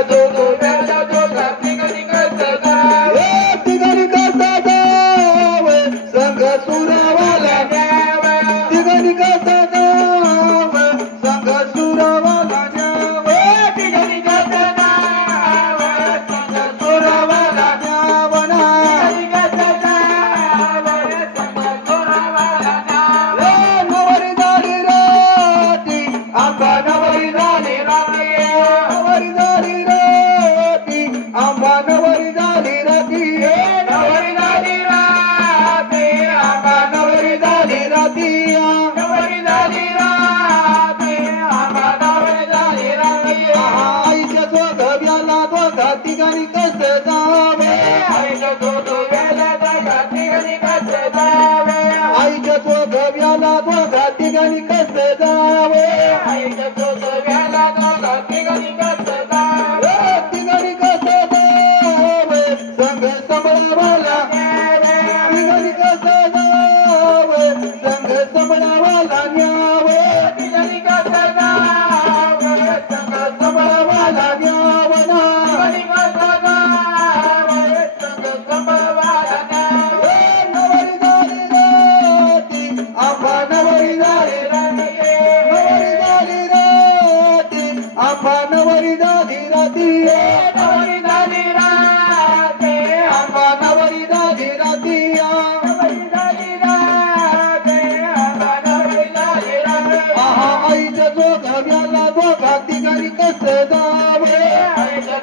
Criador नवरी झाली राती आंबा नवरी झाली राती नवरी झाली आंबा नवरी झाली राती नवरी झाली आंबा नवरी झाली आईच्या स्वगव्याला दोघा ठिकाणी कसं जावे? आईच्या ठिकाणी कसं जावे? आईच्या ठिकाणी कसं जावे? जोगव्याला दोघा ठिकाणी कसं जावे? आईच्या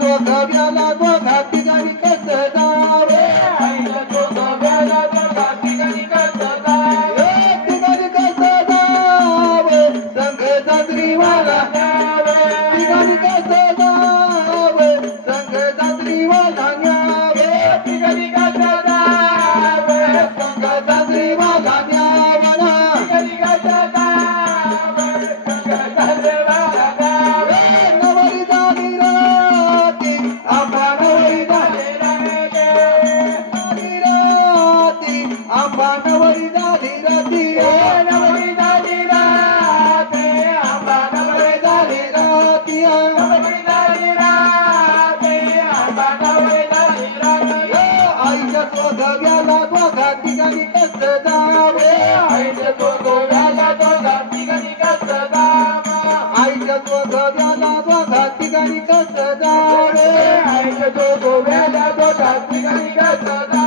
जोडोब्याला दोघा ठिकाणी कसं जावे? आईच्या कसं जावे? कसं जावे? कसं जावे? संघ आंबा नवरी झाली राती नवरी झाली राते आंबा नवरी झाली राती नवरी झाली राते आंबा नवरी झाली राते आईच्या स्वगव्याला दोघा ठिकाणी कसं जावे आईच्या जोडोब्याला दोघा ठिकाणी कसं जावं आईच्या स्वगव्याला दोघा ठिकाणी कसं जावे आईच्या जोडोब्याला दोघा ठिकाणी कसं जावं